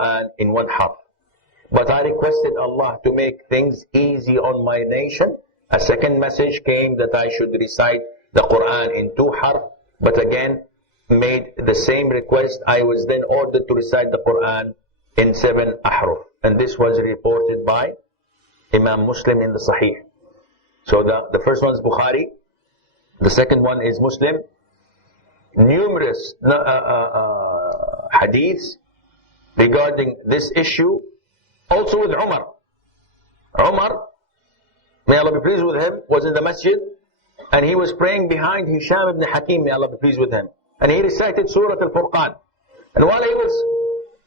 Quran in one harf. But I requested Allah to make things easy on my nation. A second message came that I should recite the Quran in 2 harf, but again made the same request. I was then ordered to recite the Quran in 7 ahruf. And this was reported by Imam Muslim in the Sahih. So the first one is Bukhari, the second one is Muslim. Numerous hadiths regarding this issue, also with Umar. Umar, may Allah be pleased with him, was in the masjid and he was praying behind Hisham ibn Hakim, may Allah be pleased with him. And he recited Surah Al-Furqan. And while he was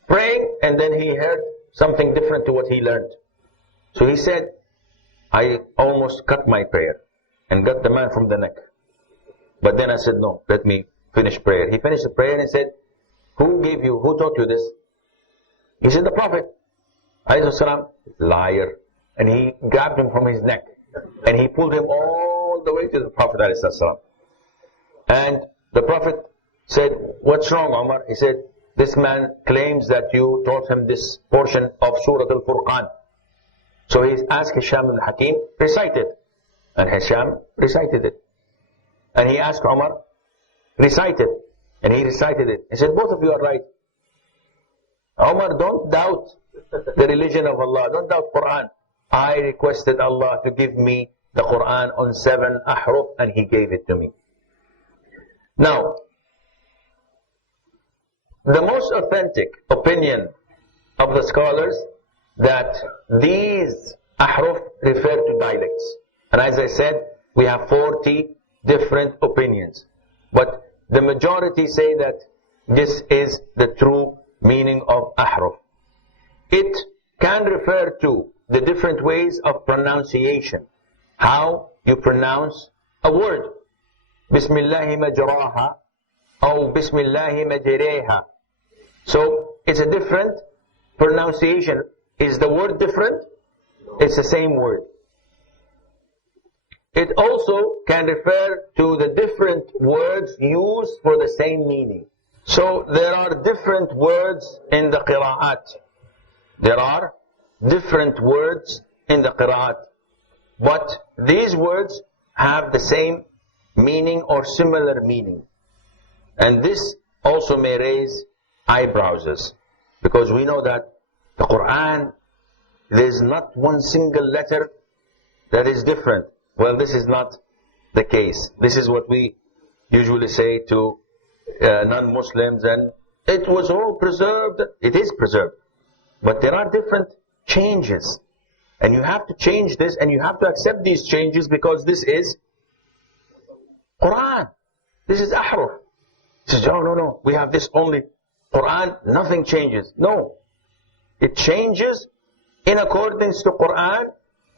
praying, and then he heard something different to what he learned. So he said, I almost cut my prayer and got the man from the neck. But then I said, no, let me finish prayer. He finished the prayer and he said, who taught you this? He said, the Prophet. Alayhi liar. And he grabbed him from his neck and he pulled him all the way to the Prophet ﷺ. And the Prophet said, what's wrong, Umar? He said, this man claims that you taught him this portion of Surah Al-Furqan. So he asked Hisham ibn Hakim, recite it. And Hisham recited it. And he asked Umar, recite it. And he recited it. He said, both of you are right. Umar, don't doubt the religion of Allah. Don't doubt Quran. I requested Allah to give me the Quran on 7 ahruf and He gave it to me. Now, the most authentic opinion of the scholars that these ahruf refer to dialects. And as I said, we have 40 different opinions. But the majority say that this is the true meaning of ahruf. It can refer to the different ways of pronunciation. How you pronounce a word. Bismillahi majraha or Bismillahi majreha. So it's a different pronunciation. Is the word different? It's the same word. It also can refer to the different words used for the same meaning. So there are different words in the qira'at. There are different words in the qira'at. But these words have the same meaning or similar meaning. And this also may raise eyebrows. Because we know that the Quran, there's not one single letter that is different. Well, this is not the case. This is what we usually say to non-Muslims, and it was all preserved. It is preserved. But there are different changes. And you have to change this, and you have to accept these changes because this is Quran. This is ahruf. He says, oh, no, we have this only. Quran, nothing changes. No. It changes in accordance to Quran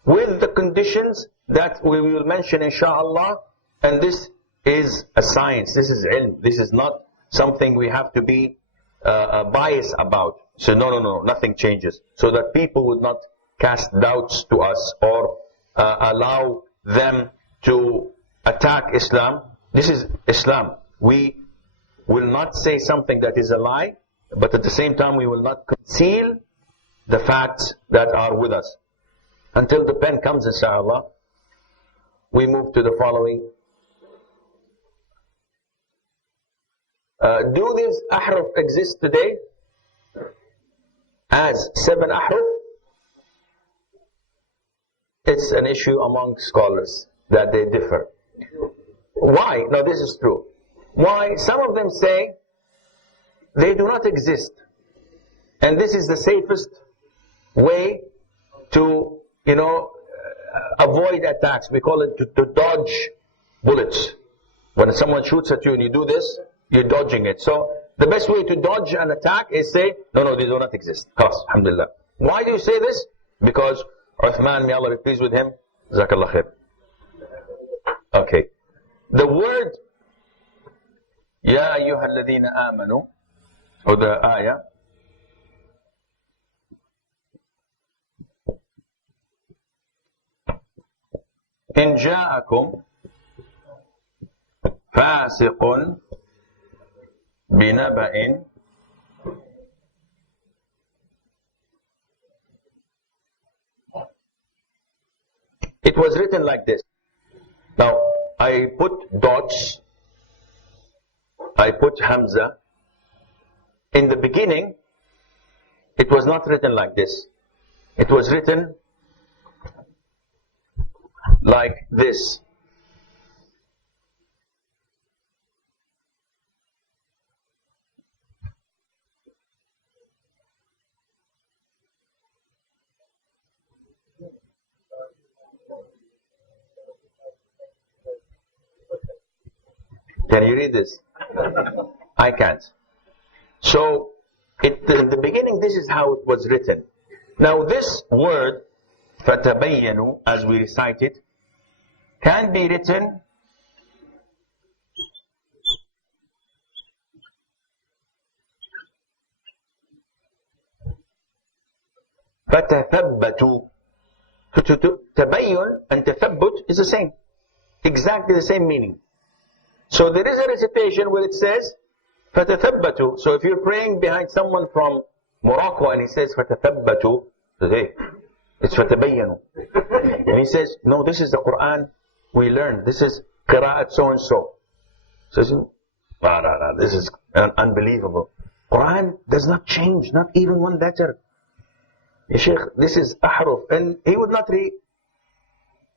with the conditions that we will mention inshallah. And this is a science. This is ilm. This is not something we have to be biased about. So no, nothing changes. So that people would not cast doubts to us or allow them to attack Islam. This is Islam. We will not say something that is a lie, but at the same time we will not conceal the facts that are with us. Until the pen comes, inshallah, we move to the following. Do these ahruf exist today as 7 ahruf? It's an issue among scholars that they differ. Why? Now this is true. Why? Some of them say they do not exist. And this is the safest way to, avoid attacks. We call it to dodge bullets. When someone shoots at you and you do this, you're dodging it. So the best way to dodge an attack is say, no, they do not exist. Khalas, alhamdulillah. Why do you say this? Because Uthman, may Allah be pleased with him, Jazakallah khair. Okay. The word Ya ayyuha alladhina amanu, or the ayah, in ja'akum fasiqun binaba'in it was written like this. Now, I put dots, I put Hamza. In the beginning, it was not written like this. It was written like this. Can you read this? I can't. So, in the beginning, this is how it was written. Now, this word, فَتَبَيَّنُوا, as we recite it, can be written فَتَثَبَّتُوا. Tabayyun and tathabbut is the same. Exactly the same meaning. So there is a recitation where it says فَتَثَبَّتُوا. So if you're praying behind someone from Morocco and he says فَتَثَبَّتُوا, hey, it's فَتَبَيَّنُوا. And he says, no, this is the Quran we learned. This is qira'at so and so. Says, this is unbelievable. Quran does not change, not even one letter. Ya Shaykh, this is ahruf. And he would not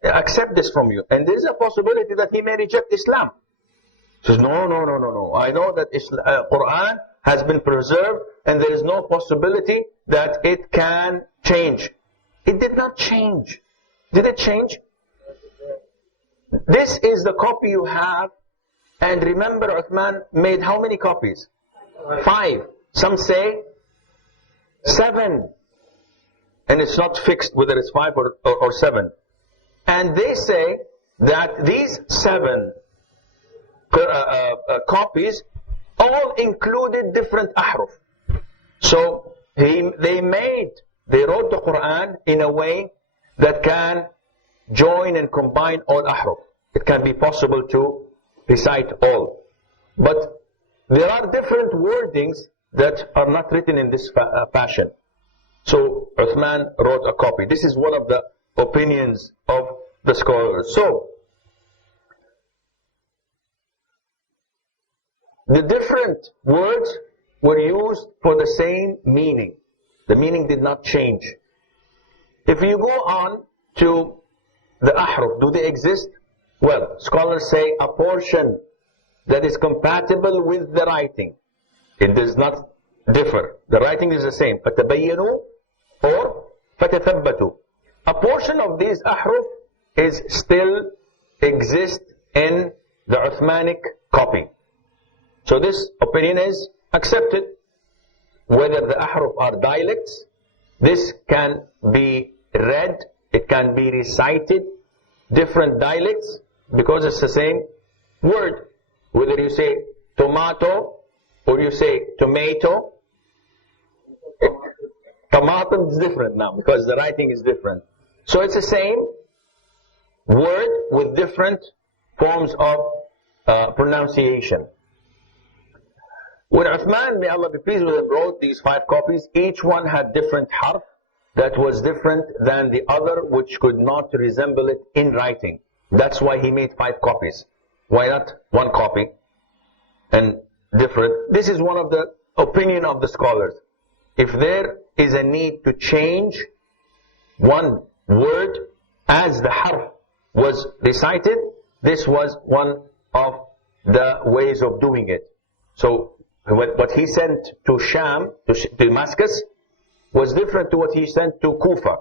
accept this from you. And there is a possibility that he may reject Islam. He says, no. I know that Quran has been preserved and there is no possibility that it can change. It did not change. Did it change? This is the copy you have. And remember, Uthman made how many copies? 5. Some say 7. And it's not fixed whether it's 5 or 7. And they say that these 7 copies all included different ahruf. So they wrote the Quran in a way that can join and combine all ahruf. It can be possible to recite all. But there are different wordings that are not written in this fashion. So Uthman wrote a copy. This is one of the opinions of the scholars. So the different words were used for the same meaning. The meaning did not change. If you go on to the ahruf, do they exist? Well, scholars say a portion that is compatible with the writing. It does not differ. The writing is the same. فَتَبَيَّنُوا or فَتَثَبَّتُوا. A portion of these ahruf is still exist in the Uthmanic copy. So this opinion is accepted. Whether the ahruf are dialects, this can be read, it can be recited, different dialects, because it's the same word. Whether you say tomato or you say tomato, tomato is different now because the writing is different. So it's the same word with different forms of pronunciation. When Uthman, may Allah be pleased with him, wrote these 5 copies, each one had different harf that was different than the other, which could not resemble it in writing. That's why he made 5 copies. Why not 1 copy and different? This is one of the opinion of the scholars. If there is a need to change one word as the harf was recited, this was one of the ways of doing it. So what he sent to Sham, to Damascus, was different to what he sent to Kufa.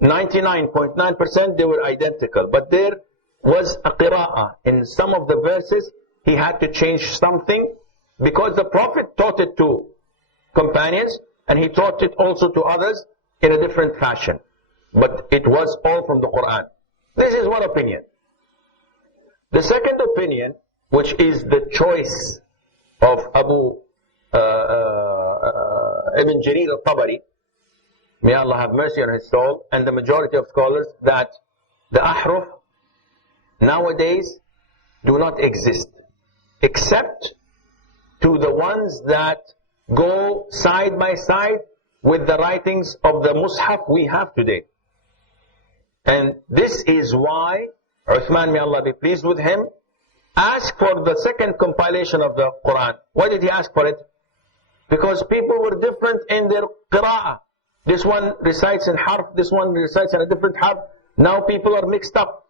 99.9% they were identical, but there was a qira'ah. In some of the verses, he had to change something because the Prophet taught it to companions and he taught it also to others in a different fashion. But it was all from the Quran. This is one opinion. The second opinion, which is the choice of Ibn Jarir al-Tabari, may Allah have mercy on his soul, and the majority of scholars, that the ahruf nowadays do not exist, except to the ones that go side by side with the writings of the mushaf we have today. And this is why Uthman, may Allah be pleased with him, asked for the second compilation of the Quran. Why did he ask for it? Because people were different in their qira'ah. This one recites in harf, this one recites in a different harf. Now people are mixed up.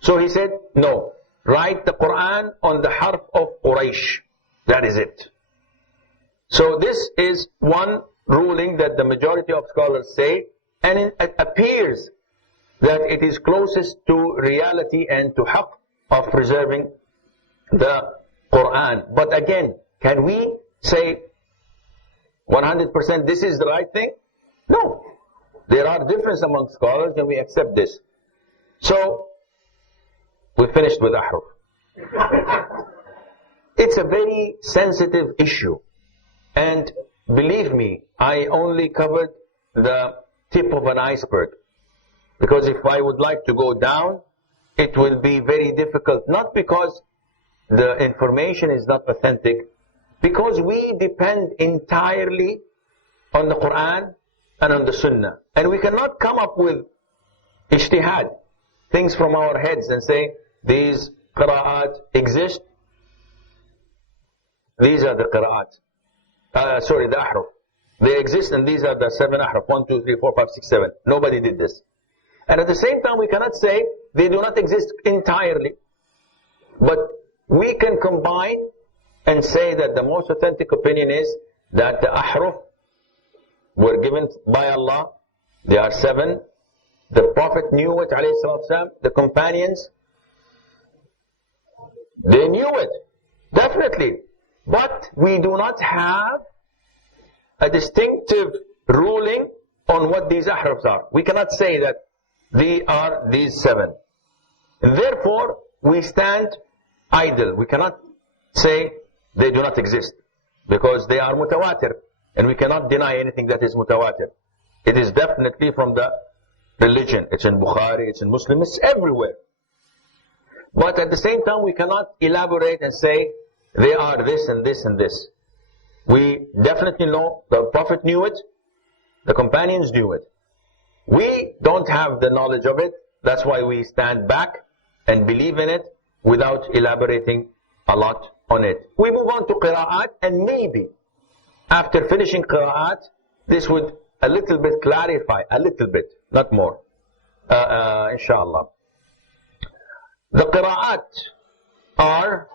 So he said, no, write the Quran on the harf of Quraysh. That is it. So this is one ruling that the majority of scholars say, and it appears that it is closest to reality and to haqq of preserving the Quran. But again, can we say 100% this is the right thing? No. There are differences among scholars and we accept this. So, we finished with Ahruf. It's a very sensitive issue. And believe me, I only covered the tip of an iceberg. Because if I would like to go down, it will be very difficult. Not because the information is not authentic, because we depend entirely on the Quran and on the Sunnah. And we cannot come up with ijtihad, things from our heads and say, these qira'at exist. These are the qira'at. The ahruf. They exist and these are the 7 ahruf. 1, 2, 3, 4, 5, 6, 7. Nobody did this. And at the same time, we cannot say they do not exist entirely. But we can combine and say that the most authentic opinion is that the ahruf were given by Allah. They are 7. The Prophet knew it, alayhi salatu wasalam. The companions, they knew it. Definitely. But we do not have a distinctive ruling on what these ahrufs are. We cannot say that they are these 7. Therefore, we stand idle. We cannot say they do not exist. Because they are mutawatir. And we cannot deny anything that is mutawatir. It is definitely from the religion. It's in Bukhari, it's in Muslim, it's everywhere. But at the same time, we cannot elaborate and say they are this and this and this. We definitely know the Prophet knew it, the companions knew it. We don't have the knowledge of it, that's why we stand back and believe in it without elaborating a lot on it. We move on to qira'at, and maybe after finishing qira'at, this would a little bit clarify, a little bit, not more, inshallah. The qira'at are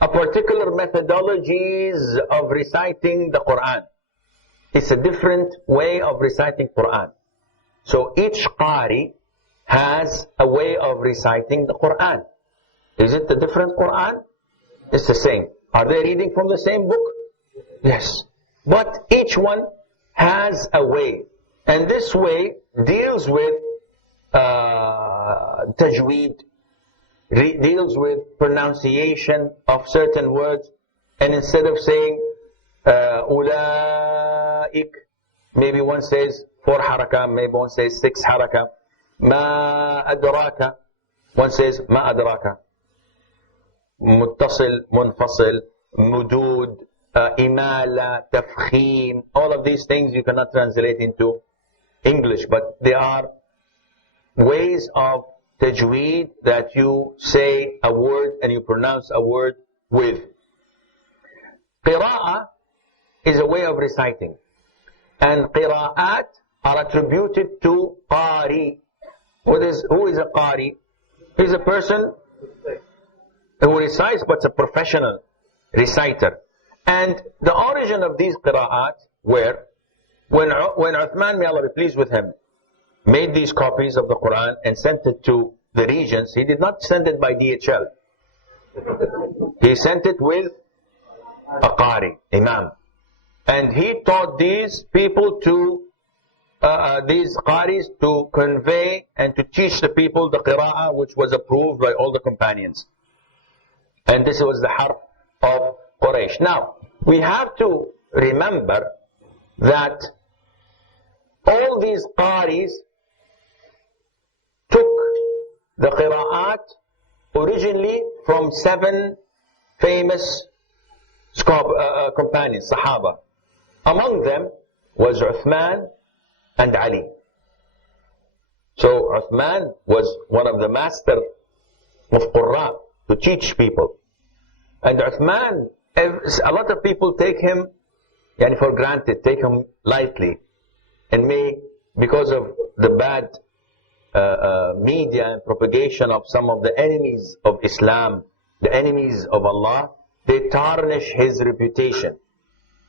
a particular methodologies of reciting the Quran. It's a different way of reciting Quran. So each qari has a way of reciting the Quran. Is it a different Quran? It's the same. Are they reading from the same book? Yes. But each one has a way. And this way deals with tajweed, deals with pronunciation of certain words. And instead of saying ulaik, maybe one says 4 haraka, maybe one says 6 haraka. Ma adraka, one says ma adraka. Muttasil, munfasil, mudud, imala, tafkhim. All of these things you cannot translate into English, but they are ways of tajweed that you say a word and you pronounce a word with. Qira'ah is a way of reciting. And qira'at are attributed to qari. Who is a qari? He's a person who recites, but a professional reciter. And the origin of these qira'at were when Uthman, may Allah be pleased with him, made these copies of the Quran and sent it to the regions. He did not send it by DHL. He sent it with a qari, imam. And he taught these people to, these qaris to convey and to teach the people the qira'ah which was approved by all the companions. And this was the harf of Quraysh. Now, we have to remember that all these qaris took the qira'at originally from 7 famous companions, Sahaba. Among them was Uthman and Ali. So Uthman was one of the master of Qurra, to teach people. And Uthman, a lot of people take him for granted, take him lightly, and because of the bad media and propagation of some of the enemies of Islam, the enemies of Allah, they tarnish his reputation.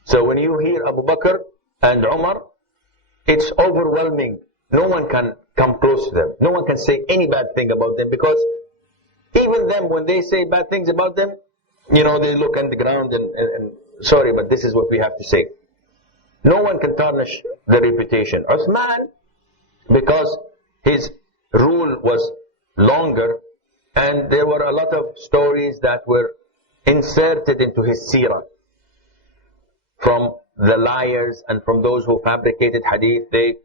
So when you hear Abu Bakr and Umar, it's overwhelming. No one can come close to them. No one can say any bad thing about them, because even them, when they say bad things about them, they look on the ground and sorry, but this is what we have to say. No one can tarnish the reputation. Uthman, because his rule was longer, and there were a lot of stories that were inserted into his seerah from the liars and from those who fabricated hadith. They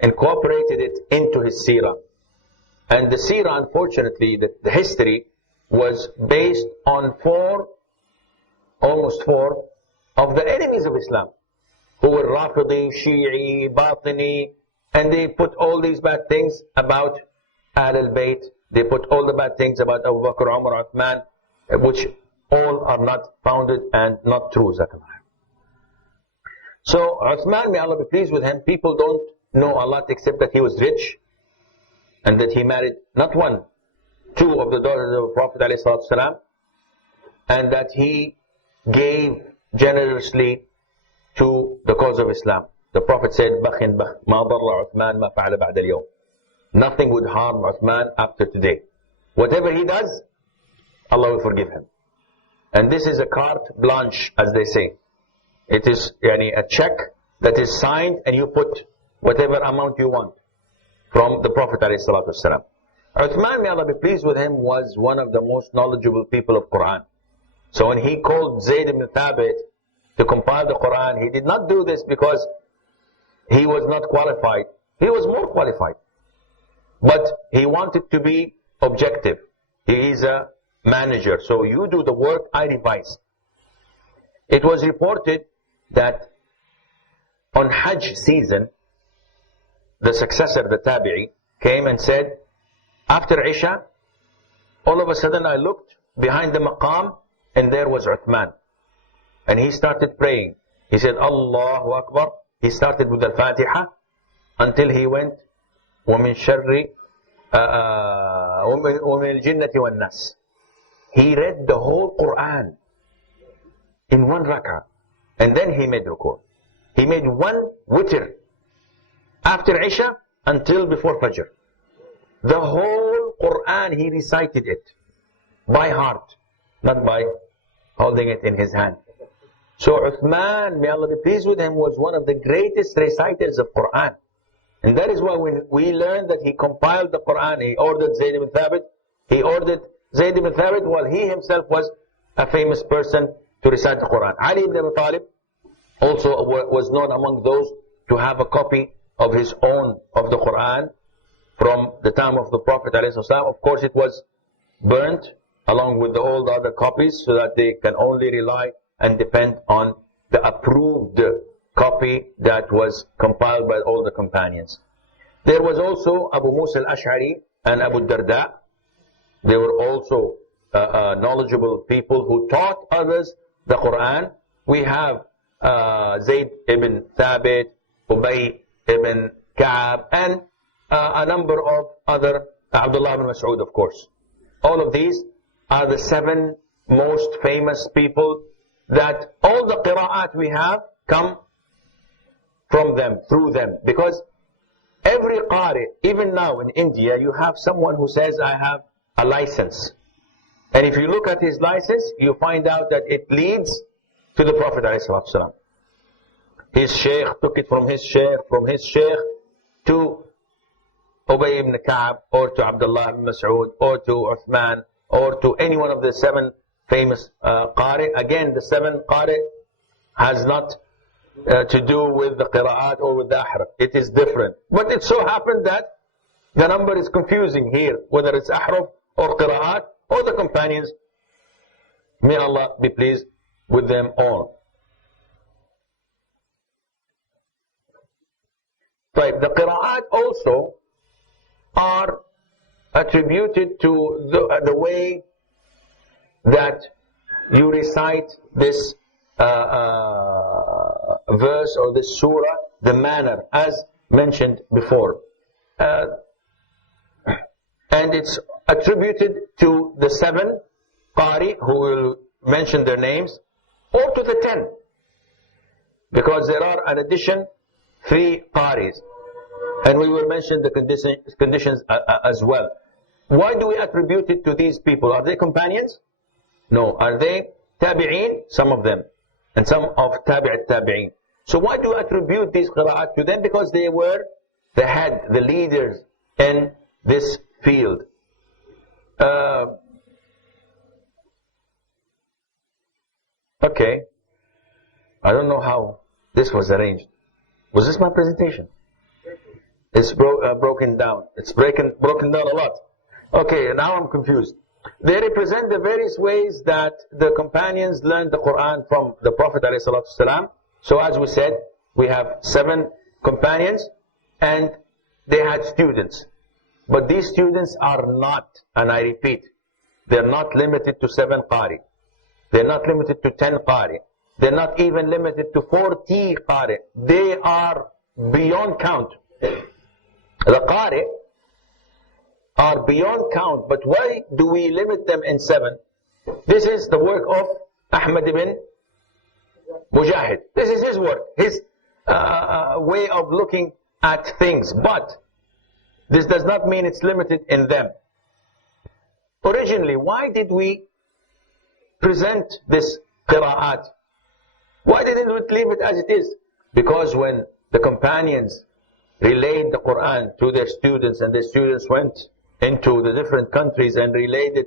incorporated it into his seerah. And the seerah, unfortunately, the history was based on almost four of the enemies of Islam, who were Rafidi, Shi'i, Batini, and they put all these bad things about Ahl al-Bayt. They put all the bad things about Abu Bakr, Umar, Uthman, which all are not founded and not true. So Uthman, may Allah be pleased with him, people don't know a lot except that he was rich, and that he married not one, two of the daughters of the Prophet ﷺ, and that he gave generously to the cause of Islam. The Prophet said, "Bakhin bakh, ma darra Uthman ma fa'ala ba'da al-yawm." Nothing would harm Uthman after today. Whatever he does, Allah will forgive him. And this is a carte blanche, as they say. It is a check that is signed, and you put whatever amount you want from the Prophet ﷺ. Uthman, may Allah be pleased with him, was one of the most knowledgeable people of Quran. So when he called Zayd ibn Thabit to compile the Quran, he did not do this because he was not qualified. He was more qualified. But he wanted to be objective. He is a manager. So you do the work, I revise. It was reported that on Hajj season, the successor, the Tabi'i, came and said, after Isha, all of a sudden I looked behind the maqam, and there was Uthman. And he started praying. He said, Allahu Akbar. He started with Al-Fatiha until he went, وَمِن شَرِّ وَمِن الْجِنَّةِ وَالنَّاسِ. He read the whole Quran in one rak'ah. And then he made ruku'. He made one witr after Isha until before Fajr. The whole Quran, he recited it by heart, not by holding it in his hand. So Uthman, may Allah be pleased with him, was one of the greatest reciters of Quran. And that is why when we learned that he compiled the Quran, he ordered Zayd ibn Thabit. He ordered Zayd ibn Thabit while he himself was a famous person to recite the Quran. Ali ibn Abi Talib also was known among those to have a copy of his own of the Quran from the time of the Prophet ﷺ. Of course, it was burnt along with all the other copies, so that they can only rely and depend on the approved copy that was compiled by all the companions. There was also Abu Musa al-Ash'ari and Abu Darda. They were also knowledgeable people who taught others the Quran. We have Zayd ibn Thabit, Ubay ibn Ka'ab, and a number of other, Abdullah ibn Mas'ud, of course. All of these are the 7 most famous people that all the qira'at we have come from them, through them. Because every qari, even now in India, you have someone who says, I have a license. And if you look at his license, you find out that it leads to the Prophet ﷺ. His sheikh took it from his sheikh to Ubay ibn Ka'ab, or to Abdullah ibn Mas'ud, or to Uthman, or to any one of the 7 famous qari. Again, the 7 qari has not to do with the qira'at or with the ahraf. It is different. But it so happened that the number is confusing here, whether it's ahraf or qira'at or the companions. May Allah be pleased with them all. طيب, the qira'at also are attributed to the way that you recite this verse or this surah, the manner as mentioned before. And it's attributed to the 7 qari, who will mention their names, or to the 10, because there are an addition 3 qaris, and we will mention the conditions as well. Why do we attribute it to these people? Are they companions? No. Are they tabi'een? Some of them, and some of tabi'in. So why do we attribute these qira'at to them? Because they were the head, the leaders in this field. Okay. I don't know how this was arranged. Was this my presentation? It's broken down. It's broken down a lot. Okay, now I'm confused. They represent the various ways that the companions learned the Quran from the Prophet ﷺ. So as we said, we have 7 companions, and they had students. But these students are not, and I repeat, they're not limited to 7 qari. They're not limited to 10 qari. They're not even limited to 40 qari. They are beyond count. The qari are beyond count, but why do we limit them in 7? This is the work of Ahmad ibn Mujahid. This is his work, his way of looking at things. But this does not mean it's limited in them. Originally, why did we present this qira'at? Why didn't we leave it as it is? Because when the companions relayed the Quran to their students, and their students went into the different countries and relayed it